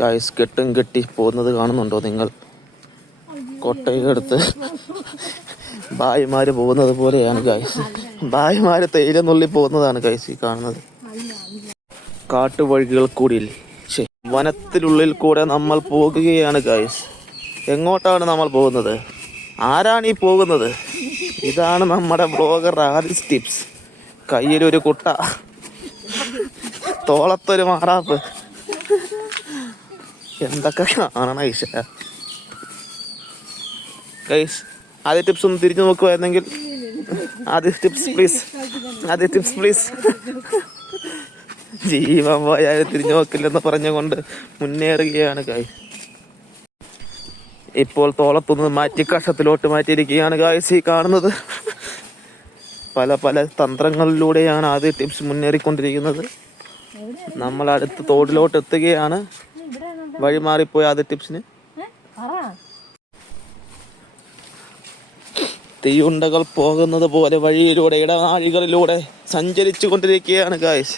Guys കെട്ടും കെട്ടി പോകുന്നത് കാണുന്നുണ്ടോ നിങ്ങൾ? കൊട്ടയെടുത്ത് ഭായിമാര് പോകുന്നത് പോലെയാണ് ഗായ്സ്. ഭായിമാര് തേയില നുള്ളി പോകുന്നതാണ് ഗായ്സ് ഈ കാണുന്നത്. കാട്ടുവഴികൾ കൂടി വനത്തിനുള്ളിൽ കൂടെ നമ്മൾ പോകുകയാണ് ഗായ്സ്. എങ്ങോട്ടാണ് നമ്മൾ പോകുന്നത്? ആരാണ് ഈ പോകുന്നത്? ഇതാണ് നമ്മുടെ ബ്ലോഗർ ആദിസ് ടിപ്സ്. കയ്യിലൊരു കുട്ട, തോളത്തൊരു മാറാപ്പ്, എന്തൊക്കെ കാണണം ഈശ. ഗൈസ് ആദ്യ ടിപ്സ് ഒന്ന് തിരിഞ്ഞു നോക്കുമായിരുന്നെങ്കിൽ. ആദ്യ ടിപ്സ് പ്ലീസ്, ആദ്യ ടിപ്സ് പ്ലീസ്. ജീവൻ പോയാലും തിരിഞ്ഞു നോക്കില്ലെന്ന് പറഞ്ഞുകൊണ്ട് മുന്നേറുകയാണ് ഗൈസ്. ഇപ്പോൾ തോളത്തൊന്ന് മാറ്റി കഷത്തിലോട്ട് മാറ്റിയിരിക്കുകയാണ് ഗൈസ് ഈ കാണുന്നത്. പല പല തന്ത്രങ്ങളിലൂടെയാണ് ആദ്യ ടിപ്സ് മുന്നേറിക്കൊണ്ടിരിക്കുന്നത്. നമ്മൾ അടുത്ത് തോടിലോട്ട് എത്തുകയാണ്. വഴി മാറിപ്പോയി ആദ്യ ടിപ്സിന്. തീയുണ്ടകൾ പോകുന്നത് പോലെ വഴിയിലൂടെ ഇടനാഴികളിലൂടെ സഞ്ചരിച്ചു കൊണ്ടിരിക്കുകയാണ് ഗായ്സ്.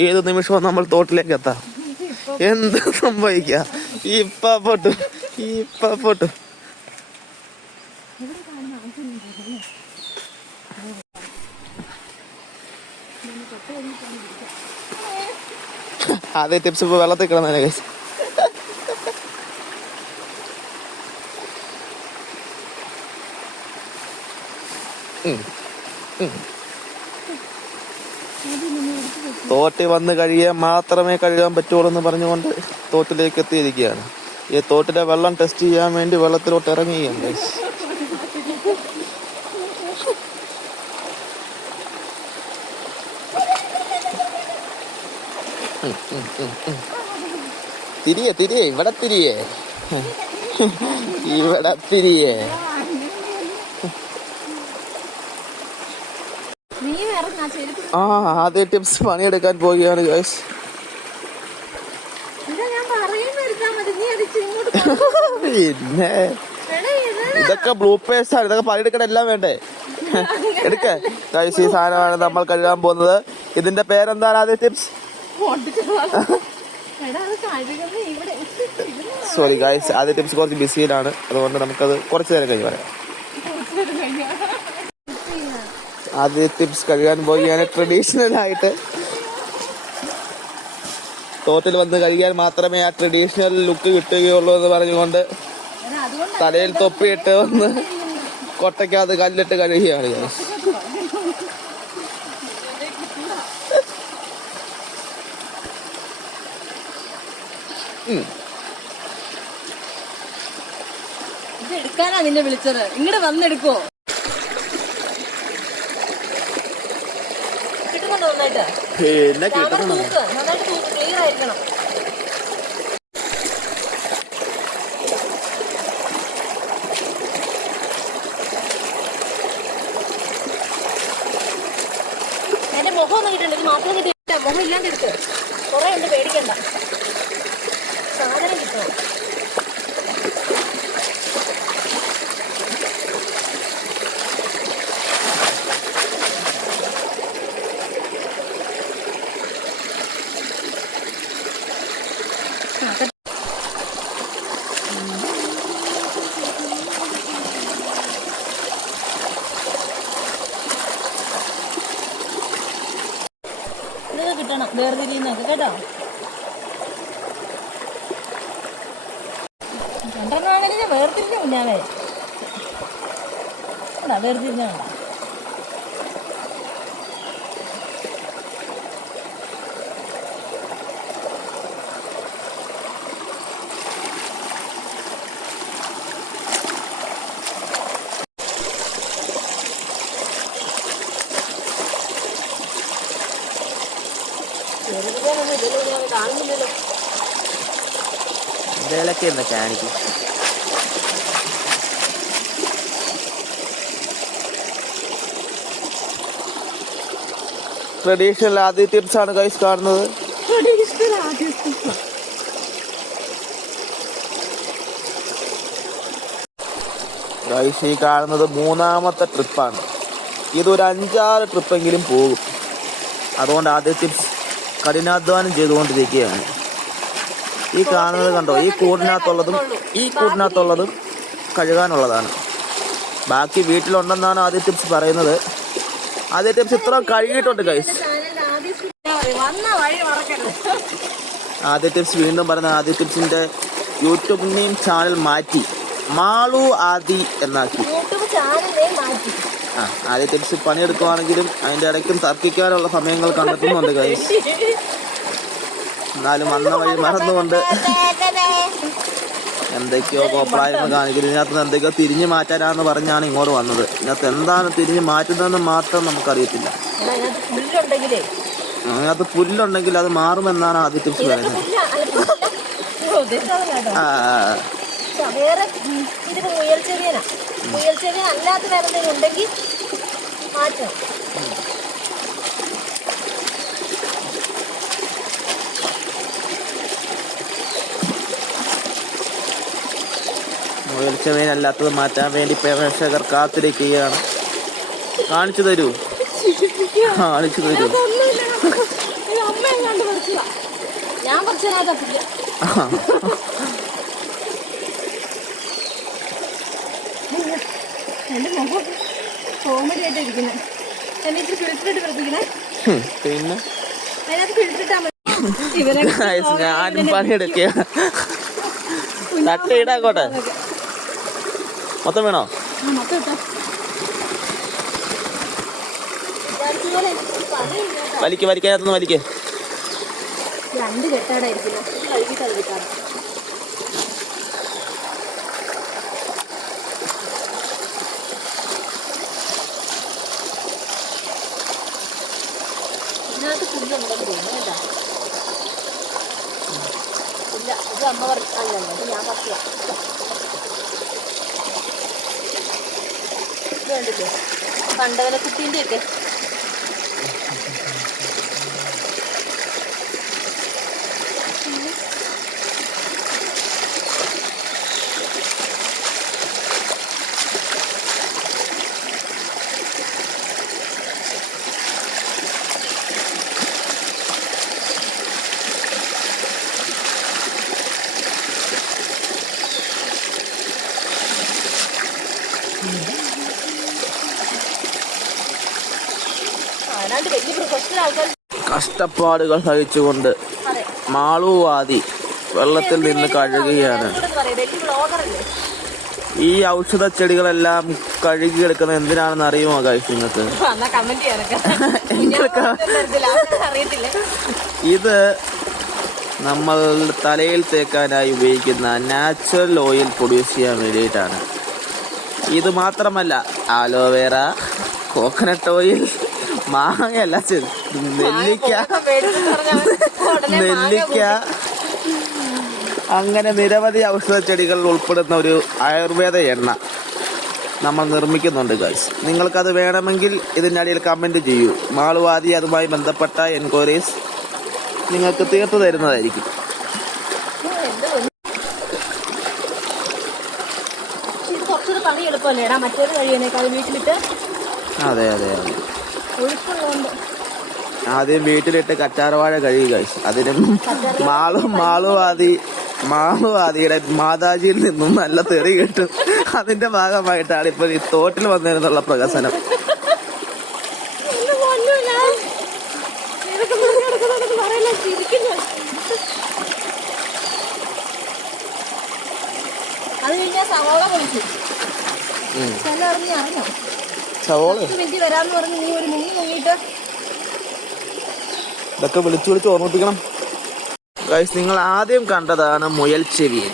ഏത് നിമിഷവും നമ്മൾ തോട്ടിലേക്ക് എത്താം. എന്ത് സംഭവിക്കുക? ഇപ്പൊ ആദ്യ ടിപ്സ് ഇപ്പൊ വെള്ളത്തിൽ കിടന്നേ ഗൈസ്. തോട്ടിൽ വന്ന് കഴിയാൻ മാത്രമേ കഴുകാൻ പറ്റുള്ളൂ എന്ന് പറഞ്ഞുകൊണ്ട് തോട്ടിലേക്ക് എത്തിയിരിക്കുകയാണ്. ഈ തോട്ടിലെ വെള്ളം ടെസ്റ്റ് ചെയ്യാൻ വേണ്ടി വെള്ളത്തിലോട്ട് ഇറങ്ങുകയാണ് ഗൈസ്. തിരിയേ ഇവിടെ തിരിയേ. ആദ്യ ടിപ്സ് പണിയെടുക്കാൻ പോവുകയാണ് ഗൈസ്. പിന്നെ ഇതൊക്കെ ബ്ലൂപ്പേഴ്സാണ്. ഇതൊക്കെ പണിയെടുക്കണ എല്ലാം വേണ്ടേ? എടുക്ക ഗൈസ്. ഈ സാധനമാണ് നമ്മൾ കഴുകാൻ പോകുന്നത്. ഇതിന്റെ പേരെന്താണ് ആദ്യ ടിപ്സ്? സോറി ഗൈസ്, ആദ്യ ടിപ്സ് കുറച്ച് ബിസിയിലാണ്. അതുകൊണ്ട് നമുക്കത് കുറച്ച് നേരം കഴിഞ്ഞ് പറയാം. ആദ്യ ടിപ്സ് കഴുകാൻ പോവുകയാണ്. ട്രഡീഷണൽ ആയിട്ട് തോട്ടിൽ വന്ന് കഴുകിയാൽ മാത്രമേ ആ ട്രഡീഷണൽ ലുക്ക് കിട്ടുകയുള്ളൂ എന്ന് പറഞ്ഞുകൊണ്ട് തലയിൽ തൊപ്പിയിട്ട് വന്ന് കൊട്ടയ്ക്കകത്ത് കല്ലിട്ട് കഴുകുകയാണ് ഗൈസ്. എടുക്കാനാ നിന്നെ വിളിച്ചത്. ഇങ്ങോട്ട് വന്നെടുക്കോ? കിട്ടുന്നുണ്ടോ? പിന്നെ കിട്ടുന്നുണ്ടോ? നന്നായിട്ട് ക്ലിയർ ആയിരിക്കണം. എന്റെ മുഖം ഒന്നും കിട്ടണ്ട. മാത്രം കിട്ടിയ മുഖം ഇല്ലാണ്ട് എടുത്ത് കുറെ ഉണ്ട്. പേടിക്കണ്ട, സാധനം കിട്ടണം. ഇതൊക്കെ കിട്ടണം വേർതിരിയുന്നൊക്കെ കേട്ടോ. രണ്ടെണ്ണാണെങ്കിൽ ഞാൻ വേർതിരിഞ്ഞ കുഞ്ഞാവേ. വേർതിരിഞ്ഞ വേണ്ട. കാണുന്നില്ലല്ലോ. ഇതിലൊക്കെ എന്താ കാണിക്കും? ട്രഡീഷണൽ ആദ്യ ടിപ്സ് ആണ് ഗൈസ് കാണുന്നത്. ഗൈസ് ഈ കാണുന്നത് മൂന്നാമത്തെ ട്രിപ്പാണ്. ഇതൊരു 5-6 ട്രിപ്പെങ്കിലും പോകും. അതുകൊണ്ട് ആദ്യ ടിപ്സ് കഠിനാധ്വാനം ചെയ്തുകൊണ്ടിരിക്കുകയാണ്. ഈ കാണുന്നത് കണ്ടോ, ഈ കൂടിനകത്തുള്ളതും കഴുകാനുള്ളതാണ്. ബാക്കി വീട്ടിലുണ്ടെന്നാണ് ആദ്യ ടിപ്സ് പറയുന്നത്. ആദ്യ ടിപ്സ് ഇത്ര കഴുകിയിട്ടുണ്ട് ഗൈസ്. ആദ്യ ടിപ്സ് വീണ്ടും പറയുന്നത്, ആദ്യ ടിപ്സിന്റെ യൂട്യൂബ് നെയിം ചാനൽ മാറ്റി മാളു ആദി എന്നാക്കി. ആദ്യ ടിപ്സ് പണിയെടുക്കുവാണെങ്കിലും അതിന്റെ ഇടയ്ക്കും തർക്കിക്കാനുള്ള സമയങ്ങൾ കണ്ടെത്തുന്നുണ്ട് ഗൈസ്. എന്നാലും വന്ന വഴി മറന്നുകൊണ്ട് എന്തൊക്കെയോ കോപ്രായങ്ങൾ കാണിക്കുന്നത്. ഇതിനകത്ത് എന്തൊക്കെയോ തിരിഞ്ഞു മാറ്റാനാന്ന് പറഞ്ഞാണ് ഇങ്ങോട്ട് വന്നത്. ഇതിനകത്ത് എന്താണ് തിരിഞ്ഞു മാറ്റുന്നതെന്ന് മാത്രം നമുക്കറിയത്തില്ല. അതിനകത്ത് പുല്ലുണ്ടെങ്കിൽ അത് മാറുമെന്നാണ് ആദ്യ ടിപ്സ് പറയുന്നത്. മുയൽച്ചമീനല്ലാത്തത് മാറ്റാൻ വേണ്ടി പ്രേക്ഷകർ കാത്തിരിക്കുകയാണ്. കാണിച്ചു തരൂ. ഞാൻ എന്റെ മുഖം കോമഡി ആയിട്ട് ഇരിക്കുന്നത്. എന്നിട്ട് ഫിൽറ്ററിട്ട് പ്രവർത്തിക്കണേ. പിന്നെ അതിനകത്ത് ഫിൽറ്ററിട്ടാ ഞാനും പണിയെടുക്കുക. തട്ടയിടാക്കോട്ടെ. മൊത്തം വേണോ? മൊത്തം ഇട്ടോ. വലിക്കാത്തൊന്ന് വലിക്കേ. 2 കെട്ടാടായിരിക്കുന്നു. കഴുകി കഴുകിട്ടാണ്. ഇതിനകത്ത് പുല്ലുണ്ടെന്ന് തോന്നുന്നു കേട്ടാ. ഇല്ല, ഇത് അമ്മ അല്ലല്ലോ, ഇത് ഞാൻ പറിക്കുക. ഇത് കണ്ടില്ലേ, കണ്ടവലക്കുട്ടീൻ്റെ ഒക്കെ. കഷ്ടപ്പാടുകൾ സഹിച്ചുകൊണ്ട് മാളുവാദി വെള്ളത്തിൽ നിന്ന് കഴുകുകയാണ്. ഈ ഔഷധ ചെടികളെല്ലാം കഴുകിയെടുക്കുന്നത് എന്തിനാണെന്ന് അറിയുമോ ഗൈസ് നിങ്ങൾക്ക്? ഇത് നമ്മൾ തലയിൽ തേക്കാനായി ഉപയോഗിക്കുന്ന നാച്ചുറൽ ഓയിൽ പ്രൊഡ്യൂസ് ചെയ്യാൻ വേണ്ടിയിട്ടാണ്. ഇത് മാത്രമല്ല, ആലോവേറ, കോക്കനട്ട് ഓയിൽ, മാങ്ങയല്ല, നെല്ലിക്ക, അങ്ങനെ നിരവധി ഔഷധ ചെടികൾ ഉൾപ്പെടുന്ന ഒരു ആയുർവേദ എണ്ണ നമ്മൾ നിർമ്മിക്കുന്നുണ്ട് ഗൈസ്. നിങ്ങൾക്കത് വേണമെങ്കിൽ ഇതിൻ്റെ അടിയിൽ കമൻറ്റ് ചെയ്യൂ. മാളുവാദി അതുമായി ബന്ധപ്പെട്ട എൻക്വയറീസ് നിങ്ങൾക്ക് തീർത്തു തരുന്നതായിരിക്കും. അതെ അതെ അതെ. ആദ്യം വീട്ടിലിട്ട് കറ്റാർവാഴ കഴുകി ഗൈസ്. അതിനും മാളുവാദിയുടെ മാതാജിയിൽ നിന്നും നല്ല തെറി കിട്ടും. അതിന്റെ ഭാഗമായിട്ടാണ് ഇപ്പൊ ഈ തോട്ടിൽ വന്നിരുന്നുള്ള പ്രകസനം. സവോള ഇതൊക്കെ വിളിച്ചു ഓർമ്മിപ്പിക്കണം ഗൈസ്. നിങ്ങൾ ആദ്യം കണ്ടതാണ് മുയൽ ചെവിയൻ.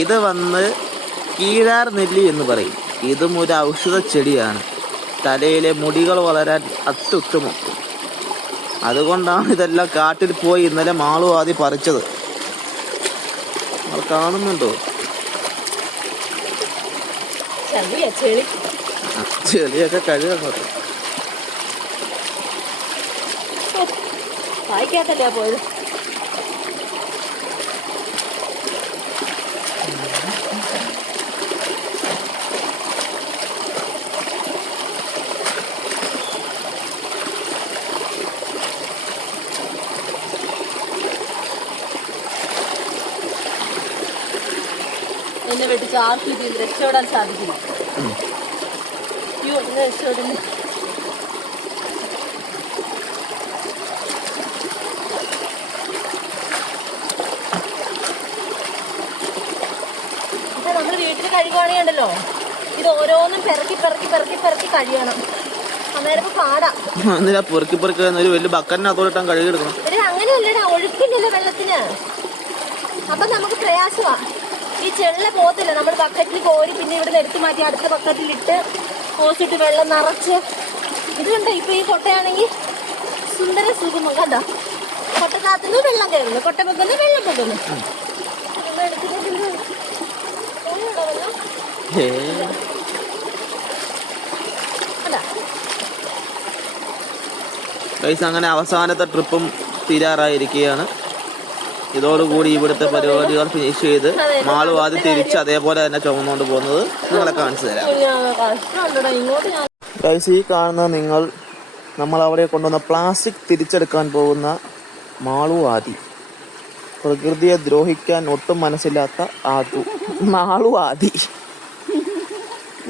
ഇത് വന്ന് കീഴാർ നെല്ലി എന്ന് പറയും. ഇതും ഒരു ഔഷധ ചെടിയാണ്. തലയിലെ മുടികൾ വളരാൻ അത്യുത്തമം. അതുകൊണ്ടാണ് ഇതെല്ലാം കാട്ടിൽ പോയി ഇന്നലെ മാളുവാദി പറിച്ചത്. നിങ്ങൾ കാണുന്നുണ്ടോ? ചെളിയൊക്കെ കഴുകങ്ങോട്ട്. വായിക്കാത്തല്ലേ പോയത്. എന്നെ വെട്ടിച്ച് ആർക്കും ഇതിൽ രക്ഷപ്പെടാൻ സാധിക്കില്ല. അയ്യോ എന്നെ രക്ഷപ്പെടുന്നു. ഇത് നമ്മൾ വീട്ടിൽ കഴുകുവാണെങ്കിണ്ടല്ലോ ഇത് ഓരോന്നും പെറുക്കി പെറുക്കി പെറുക്കി പെറുക്കി കഴിയണം. അന്നേരം പാടാ. എന്തിനാ പെറുക്കി പെറുക്കി ഒരു വലിയ ബക്കറ്റിനകത്തോട്ടാൻ കഴുകിയെടുക്കണം. അങ്ങനെയല്ലടാ, ഒഴുക്കില്ലല്ലോ വെള്ളത്തിന്. അപ്പൊ നമുക്ക് പ്രയാസമാ. ഈ ചെള്ള പോകത്തില്ല. നമ്മൾ ബക്കറ്റിൽ കോരി പിന്നെ ഇവിടെ എടുത്തു മാറ്റി അടുത്ത ബക്കറ്റിലിട്ട് ഓസിട്ട് വെള്ളം നിറച്ച്. ഇത് കണ്ടോ, ഇപ്പൊ ഈ കൊട്ടയാണെങ്കിൽ സുന്ദര സുഖമോ കണ്ടോ. കൊട്ടക്കകത്തുനിന്ന് വെള്ളം കയറുന്നു, കൊട്ട പൊക്കുന്നു, വെള്ളം പൊക്കുന്നു. അങ്ങനെ അവസാനത്തെ ട്രിപ്പും തീരാറായിരിക്കുകയാണ്. ഇതോടുകൂടി ഇവിടുത്തെ പരിപാടികൾ ഫിനിഷ് ചെയ്ത് മാളു ആദ്യം തിരിച്ച് അതേപോലെ തന്നെ ചുമന്നുകൊണ്ട് പോകുന്നത് നിങ്ങളെ കാണിച്ചു തരാം. ഗൈസ്, ഈ കാണുന്ന നമ്മൾ അവിടെ കൊണ്ടുവന്ന പ്ലാസ്റ്റിക് തിരിച്ചെടുക്കാൻ പോകുന്ന മാളു ആദി. പ്രകൃതിയെ ദ്രോഹിക്കാൻ ഒട്ടും മനസ്സില്ലാത്ത ആദു. മാളു ആദി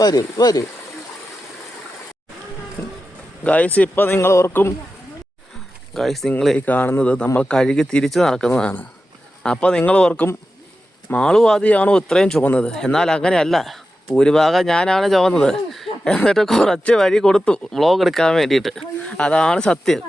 വരൂ വരൂ. ഗൈസ്, ഇപ്പൊ നിങ്ങൾ ഓർക്കും, ഗൈസ് നിങ്ങൾ ഈ കാണുന്നത് നമ്മൾ കഴുകി തിരിച്ച് നടക്കുന്നതാണ്. അപ്പോൾ നിങ്ങൾ ഓർക്കും മാളു ആദിയാണോ ഇത്രയും ചുമന്നത്? എന്നാൽ അങ്ങനെയല്ല, ഭൂരിഭാഗം ഞാനാണ് ചുമന്നത്. എന്നിട്ട് കുറച്ച് വഴി കൊടുത്തു വ്ളോഗ് എടുക്കാൻ വേണ്ടിയിട്ട്. അതാണ് സത്യം.